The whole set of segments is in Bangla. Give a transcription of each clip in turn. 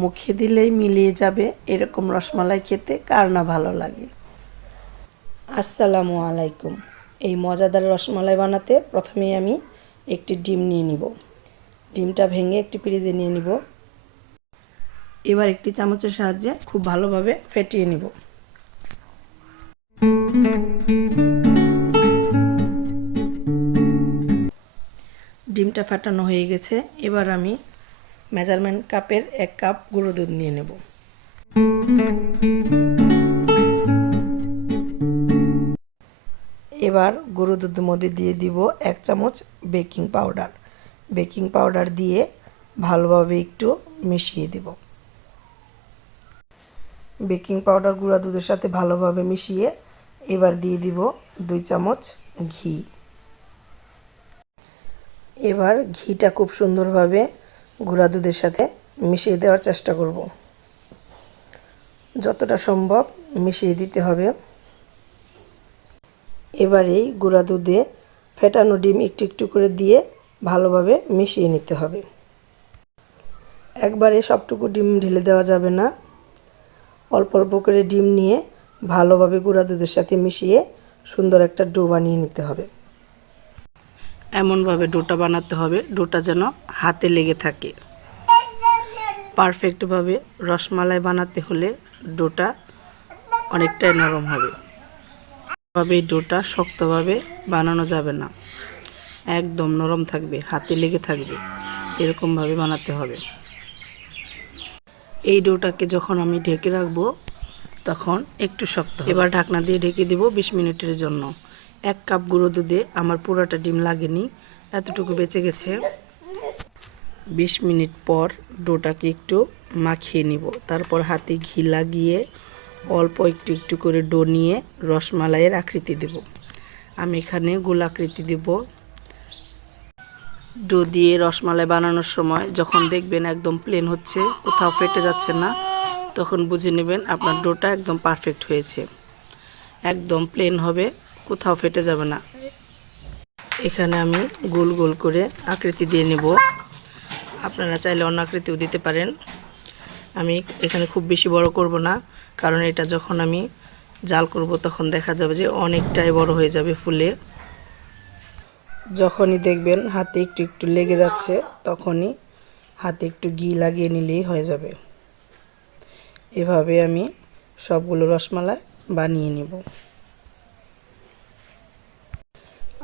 মুখে দিলেই মিলিয়ে যাবে এরকম রসমালাই খেতে, কার না ভালো লাগে। আসসালামু আলাইকুম। এই মজাদার রসমালাই বানাতে প্রথমেই আমি একটি ডিম নিয়ে নিব। ডিমটা ভেঙে একটি ফ্রিজে নিয়ে নিব। এবার একটি চামচের সাহায্যে খুব ভালোভাবে ফেটিয়ে নিব। ডিমটা ফাটানো হয়ে গেছে। এবার আমি মেজারমেন্ট কাপের এক কাপ গুঁড়ো দুধ নিয়ে নেব। এবার গরু দুধের মধ্যে দিয়ে দিব এক চামচ বেকিং পাউডার। বেকিং পাউডার দিয়ে ভালোভাবে একটু মিশিয়ে দিব। বেকিং পাউডার গুঁড়া দুধের সাথে ভালোভাবে মিশিয়ে এবার দিয়ে দিব দুই চামচ ঘি। এবার ঘিটা খুব সুন্দরভাবে গুঁড়া দুধের সাথে মিশিয়ে দেওয়ার চেষ্টা করব। যতটা সম্ভব মিশিয়ে দিতে হবে। এবার এই গুঁড়া দুধে ফেটানো ডিম একটু একটু করে দিয়ে ভালোভাবে মিশিয়ে নিতে হবে। একবারে সবটুকু ডিম ঢেলে দেওয়া যাবে না। অল্প অল্প করে ডিম নিয়ে ভালোভাবে গুঁড়া দুধের সাথে মিশিয়ে সুন্দর একটা ডো বানিয়ে নিতে হবে। এমনভাবে ডোটা বানাতে হবে, ডোটা যেন হাতে লেগে থাকে। পারফেক্টভাবে রসমালাই বানাতে হলে ডোটা অনেকটাই নরম হবে। ভাবে ডোটা শক্তভাবে বানানো যাবে না। একদম নরম থাকবে, হাতে লেগে থাকবে। এরকমভাবে বানাতে হবে। এই ডোটাকে যখন আমি ঢেকে রাখব, তখন একটু শক্ত এবার ঢাকনা দিয়ে ঢেকে দিব বিশ মিনিটের জন্য। এক কাপ গুঁড়ো দুধে আমার পুরোটা ডিম লাগেনি, এতটুকু বেঁচে গেছে। বিশ মিনিট পর ডোটাকে একটু মাখিয়ে নিব। তারপর হাতে ঘি লাগিয়ে অল্প একটু একটু করে ডো নিয়ে রসমালাইয়ের আকৃতি দেব। আমি এখানে গোল আকৃতি দেব। ডো দিয়ে রসমালাই বানানোর সময় যখন দেখবেন একদম প্লেন হচ্ছে, কোথাও ফেটে যাচ্ছে না, তখন বুঝে নেবেন আপনার ডোটা একদম পারফেক্ট হয়েছে। একদম প্লেন হবে। কোথাও ফেটে যাবে না। এখানে আমি গোল গোল করে আকৃতি দিয়ে নেব। আপনারা চাইলে অন্য আকৃতিও দিতে পারেন। আমি এখানে খুব বেশি বড় করব না, কারণ এটা যখন আমি জাল করব তখন দেখা যাবে যে অনেকটাই বড় হয়ে যাবে ফুলে। যখনই দেখবেন হাতে একটু একটু লেগে যাচ্ছে, তখনই হাতে একটু ঘি লাগিয়ে নিলেই হয়ে যাবে। এভাবে আমি সবগুলো রসমালাই বানিয়ে নেব।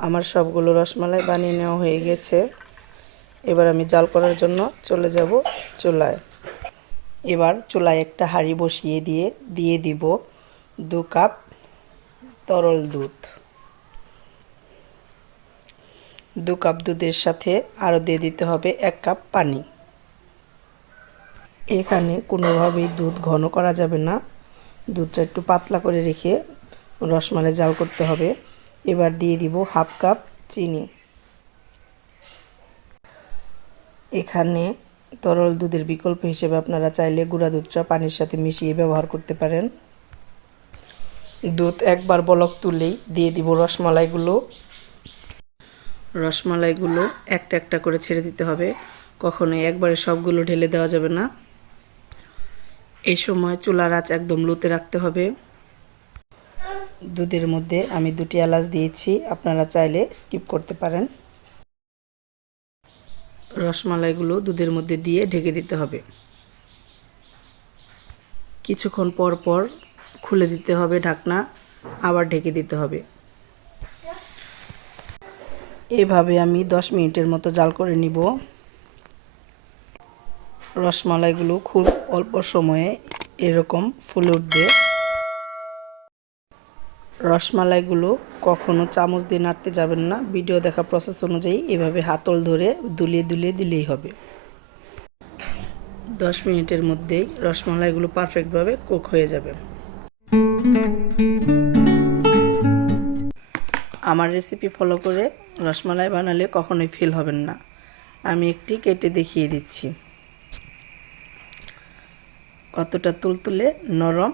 আমার সবগুলো রসমালাই বানিয়ে নেওয়া হয়ে গেছে। এবার আমি জাল করার জন্য চলে যাব চুলায়। এবার চুলায় একটা হাঁড়ি বসিয়ে দিয়ে দিয়ে দিব দু কাপ তরল দুধ। দু কাপ দুধের সাথে আরও দিয়ে দিতে হবে এক কাপ পানি। এখানে কোনোভাবেই দুধ ঘন করা যাবে না। দুধটা একটু পাতলা করে রেখে রসমালাই জাল করতে হবে। এবার দিয়ে দিব হাফ কাপ চিনি। এখানে তরল দুধের বিকল্প হিসেবে আপনারা চাইলে গুঁড়া দুধটা পানির সাথে মিশিয়ে ব্যবহার করতে পারেন। দুধ একবার বলক তুলেই দিয়ে দিব রসমালাইগুলো। রসমালাইগুলো একটা একটা করে ছেড়ে দিতে হবে, কখনোই একবারে সবগুলো ঢেলে দেওয়া যাবে না। এই সময় চুলার আঁচ একদম লোতে রাখতে হবে। দুধের মধ্যে আমি দুটি এলাচ দিয়েছি। আপনারা চাইলে স্কিপ করতে পারেন। রসমালাইগুলো দুধের মধ্যে দিয়ে ঢেকে দিতে হবে। কিছুক্ষণ পর পর খুলে দিতে হবে ঢাকনা, আবার ঢেকে দিতে হবে। এভাবে আমি দশ মিনিটের মতো জাল করে নিব। রসমালাইগুলো খুব অল্প সময়ে এরকম ফুলে উঠবে। রসমালাইগুলো কখনো চামচ দিয়ে নাড়তে যাবেন না। ভিডিও দেখা প্রসেস অনুযায়ী এভাবে হাতল ধরে দুলিয়ে দুলিয়ে দিলেই হবে। দশ মিনিটের মধ্যেই রসমালাইগুলো পারফেক্টভাবে কুক হয়ে যাবে। আমার রেসিপি ফলো করে রসমালাই বানালে কখনোই ফেল হবেন না। আমি একটি কেটে দেখিয়ে দিচ্ছি। কতটা তুলতুলে নরম